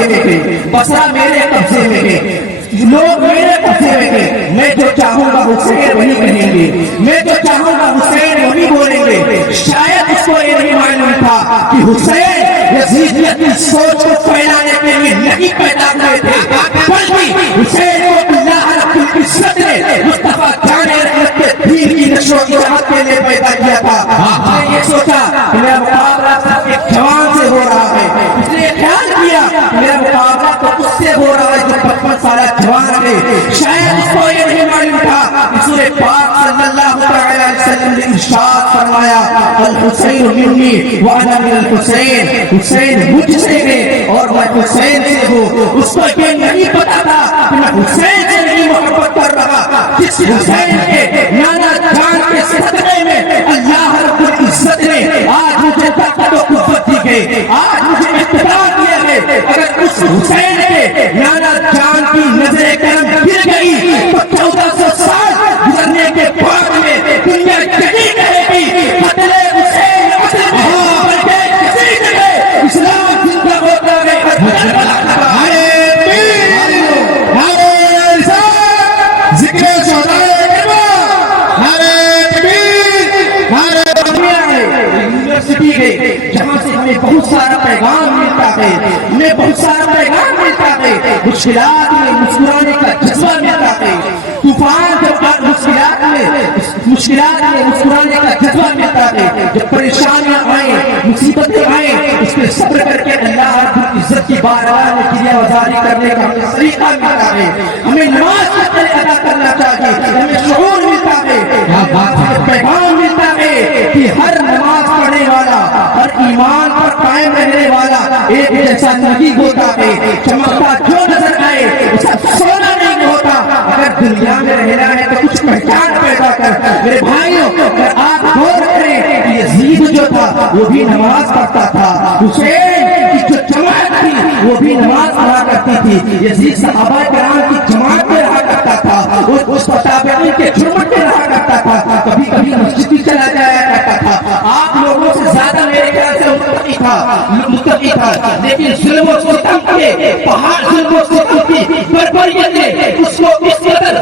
قبضے میں تھے، بصرہ میرے قبضے میں ہے، لوگ میرے قبضے میں تھے، میں جو چاہوں گا حسین وہی کہیں گے، میں جو چاہوں گا حسین وہی بولیں گے۔ شاید اس کو یہ نہیں معلوم تھا کہ حسین یزیدیت کی سوچ کو پھیلانے کے لیے نہیں پیدا ہوئے تھے، بلکہ حسین کو اللہ رب العزت نے مصطفیٰ جان رحمت کے دین کی نشر و اشاعت کے لیے پیدا کیا تھا۔ آپ نے یہ سوچا کہ میرا مقابلہ صرف ایک جوان سے ہو رہا ہے، اس نے خیال کیا کہ میرا مقابلہ تو اس سے ہو رہا ہے جو 55 سالہ جوان ہے۔ شاید اس کو یہ نہیں معلوم تھا کہ سورہ پاک صلی اللہ علیہ وسلم نے ارشاد فرمایا الحسین منی وانا من الحسین، حسین مجھ سے ہے اور میں حسین سے ہوں۔ اس کو یہ نہیں پتا تھا کہ میں حسین سے نہیں محبت کر رہا، جس حسین کے نانا جان کے صدقے میں اللہ رب العزت نے آج مجھے طاقت و قوت دی ہے، آج مجھے اقتدار دیا ہے۔ اگر اس حسین کے نانا جان کی نظر کرم گر گئی تو 1400 سال گزرنے کے بعد میں دنیا یہی کہے گی قتل حسین قتل نہیں، بلکہ کسی جگہ اسلام زندہ ہوتا ہے۔ ذکر شہدائے کربلا، نعرہ تکبیر، نعرہ یونیورسٹی ہے جہاں سے ہمیں بہت سارا پیغام ملتا ہے، ہمیں بہت سارا پیغام ملتا ہے، مشکلات میں مسکرانے کا جذبہ ملتا ہے، طوفان جب مشکلات میں مسکرانے کا جذبہ ملتا ہے، جب پریشانیاں آئیں مصیبتیں آئیں اس پہ صبر کر کے اللہ رب العزت کی بارگاہ میں کریا وزاری کرنے کا ہمیں طریقہ ملتا ہے، ہمیں نماز کا طریقہ ادا کرنا چاہیے، ہمیں شعور ملتا ہے، ہمیں پیغام ملتا ہے کہ ہر نماز پڑھنے والا، ہر ایمان پر قائم رہنے والا ایک جیسا نہیں ہوتا ہے، چمکتا جو نظر آئے وہ سب سونا نہیں ہوتا۔ اگر دنیا میں رہنا ہے تو کچھ پہچان پیدا کر۔ میرے بھائیوں اگر آپ غور کریں کہ یزید جو تھا وہ بھی نماز پڑھتا تھا، حسین کی جو جماعت تھی وہ بھی نماز پڑھا کرتی تھی، یزید صحابہ کرام کی جماعت میں رہا کرتا تھا، وہ اس تابعین کے جھرمٹ میں رہا کرتا تھا، کبھی کبھی مسجد بھی چلا جایا کرتا تھا، آپ لوگوں سے زیادہ میرے خیال سے متقی تھا، لیکن ظلم و ستم کے پہاڑ، ظلم و ستم کی بربریت نے اس کو اس قدر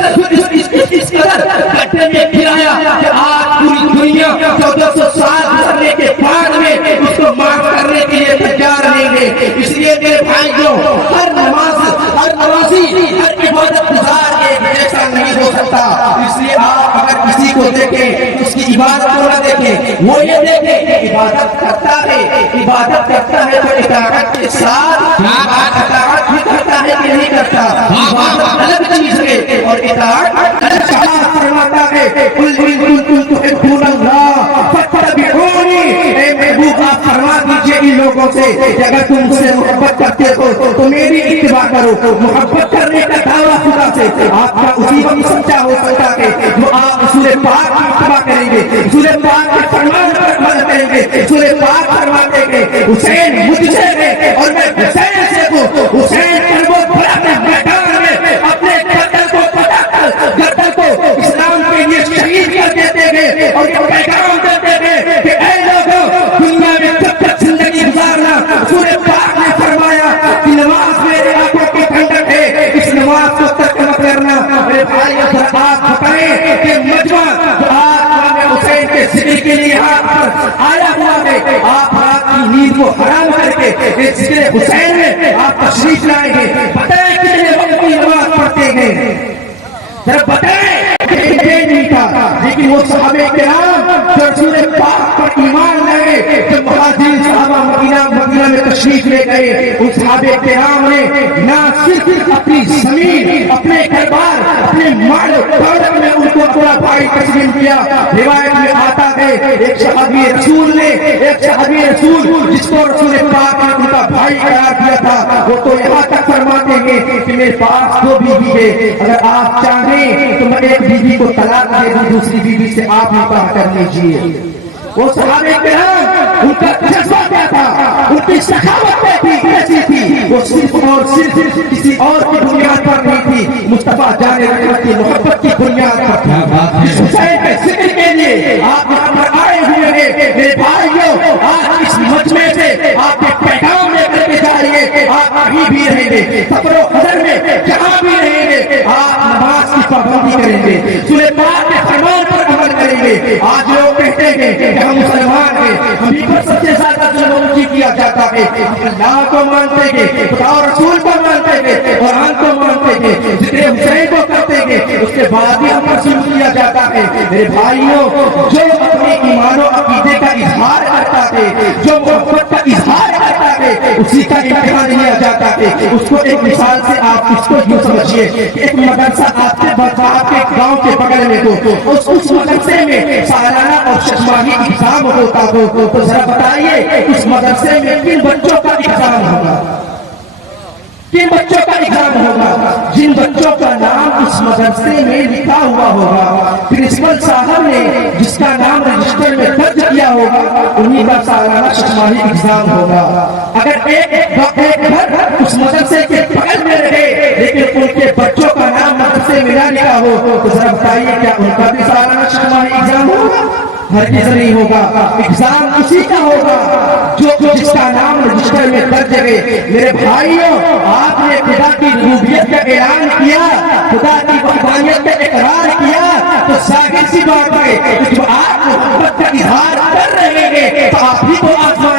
گڈھے میں گرایا کہ آج پوری دنیا 1400 سال گزرنے کے بعد میں اس کو معاف کرنے کے لیے تیار نہیں ہے۔ اس لیے میرے بھائیوں ہر نمازی، ہر عبادت گزار ایک جیسا نہیں ہو سکتا، اس لیے آپ اگر کسی کو دیکھیں اس کی عبادت کو نہ دیکھیں، وہ یہ دیکھیں کہ عبادت کرتا ہے تو اطاعت کے ساتھ اطاعت بھی کرتا ہے کہ نہیں کرتا، عبادت الگ چیز ہے اور اطاعت الگ چیز فرماتا ہے قل ان کنتم تحبون اللہ فاتبعونی، اے محبوب آپ فرما دیجئے ان لوگوں سے کہ اگر تم مجھ سے محبت کرتے ہو تو میری اتباع کرو۔ محبت کرنے کا دعویٰ خدا سے آپ کا اسی وقت سمجھا ہو سکتا ہے جو آپ رسول پاک کی اتباع کریں گے، رسول پاک کے فرمان پر عمل کریں گے۔ رسول پاک فرماتے ہیں حسین مجھ سے ہے اور میں حسین سے ہوں، حسین پر وہ بڑا میدان میں اپنے گردن کو اسلام کے لیے شہید کر دیتے ہیں اور یہ پیغام دیتے ہیں کہ اے لوگوں دنیا میں جب تک زندگی گزارنا، رسول پاک نے فرمایا کہ نماز میرے آنکھوں کی ٹھنڈک ہے، اس نماز کو ترک مت کرنا۔ میرے بھائی اگر آپ بتائیں کہ مجمع جو آج امام حسین کے ذکر کے لیے آپ پر آیا ہوا ہے، آپ رات کی نیند کو حرام کر کے ذکر حسین میں آپ تشریف لائیں گے، بتائیں کتنے وقت کی نماز پڑھتے ہیں، ذرا بتائیں کہ یہ نہیں تھا، لیکن وہ صحابہ کرام جو رسول پاک پر ایمان لائے، جب مہاجرین صحابہ مدینہ میں تشریف لے گئے، ان صحابہ کرام نے نہ صرف اپنی زمین، اپنے گھر بار، اپنے مال دولت میں ان کو اپنا بھائی تسلیم کیا۔ روایت میں آتا ہے ایک صحابی رسول جس کو رسول پاک نے ان کا بھائی قرار دیا تھا، وہ تو یہاں تک فرماتے ہیں کہ میرے پاس 2 بیوی ہے، اگر آپ چاہیں تو میں ایک بیوی کو طلاق دے دوں، دوسری بیوی سے آپ نکاح کر لیجیے۔ وہ صحابہ کرام ان کا جذبہ کیا تھا، ان کی سخاوت کیسی تھی، وہ صرف اور صرف کسی اور کی بنیاد پر نہیں تھی، مصطفیٰ جان رحمت کی محبت کی بنیاد پر تھی۔ حسین کے ذکر کے لیے آپ یہاں پر آئے ہوئے ہیں میرے بھائیوں، آج اس مجمع سے آپ ایک پیغام لے کر کے جائیے، آپ کہیں بھی بھی رہیں گے, سفر و حضر میں جہاں بھی رہیں گے, آپ نماز کی پابندی کریں گے, سورہ پاک کے فرمان پر عمل کریں گے. آج لوگ کہتے ہیں کہ ہم مسلمان ہیں, ہمیں پر سب سے زیادہ ظلم کیا جاتا ہے. اللہ کو مانتے ہیں, خدا اور رسول کو مانتے ہیں, قرآن کو مانتے ہیں, ذکر حسین کو کرتے ہیں, اس کے بعد بھی ہم پر ظلم کیا جاتا ہے. میرے بھائیوں, جو اپنے ایمان و عقیدے کا اظہار کرتا ہے, جو محبت کا اظہار کرتا ہے, اسی کا امتحان لیا جاتا ہے. اس کو ایک مثال سے آپ اس کو یوں سمجھیے کہ ایک مدرسہ آپ کے گاؤں کے بغل میں ہو, اس مدرسے میں سالانہ اور ششماہی ایگزام ہوتا ہو, تو ذرا بتائیے اس مدرسے میں کن بچوں کا ایگزام ہوگا, کن بچوں کا ایگزام ہوگا؟ جن بچوں کا نام اس مدرسے میں لکھا ہوا ہوگا, پرنسپل صاحب نے جس کا نام رجسٹر میں درج کیا ہوگا, انہی کا سالانہ ششماہی ایگزام ہوگا. اگر ایک گھر اس مدرسے کے بغل میں رہے لیکن ان کے بچوں کا نام مدرسے میں نہ لکھا ہو, تو ذرا بتائیے کیا ان کا بھی سالانہ ششماہی ایگزام ہوگا؟ ہرگز نہیں ہوگا. ایگزام اسی کا ہوگا جو جس کا نام رجسٹر میں درج ہے. میرے بھائیوں, آپ نے خدا کی ربوبیت کا اعلان کیا, خدا کی وحدانیت کا اقرار کیا, تو ظاہر سی بات ہے کہ جب آپ محبت کا اظہار کر رہے ہیں تو آپ ہی کو آسمان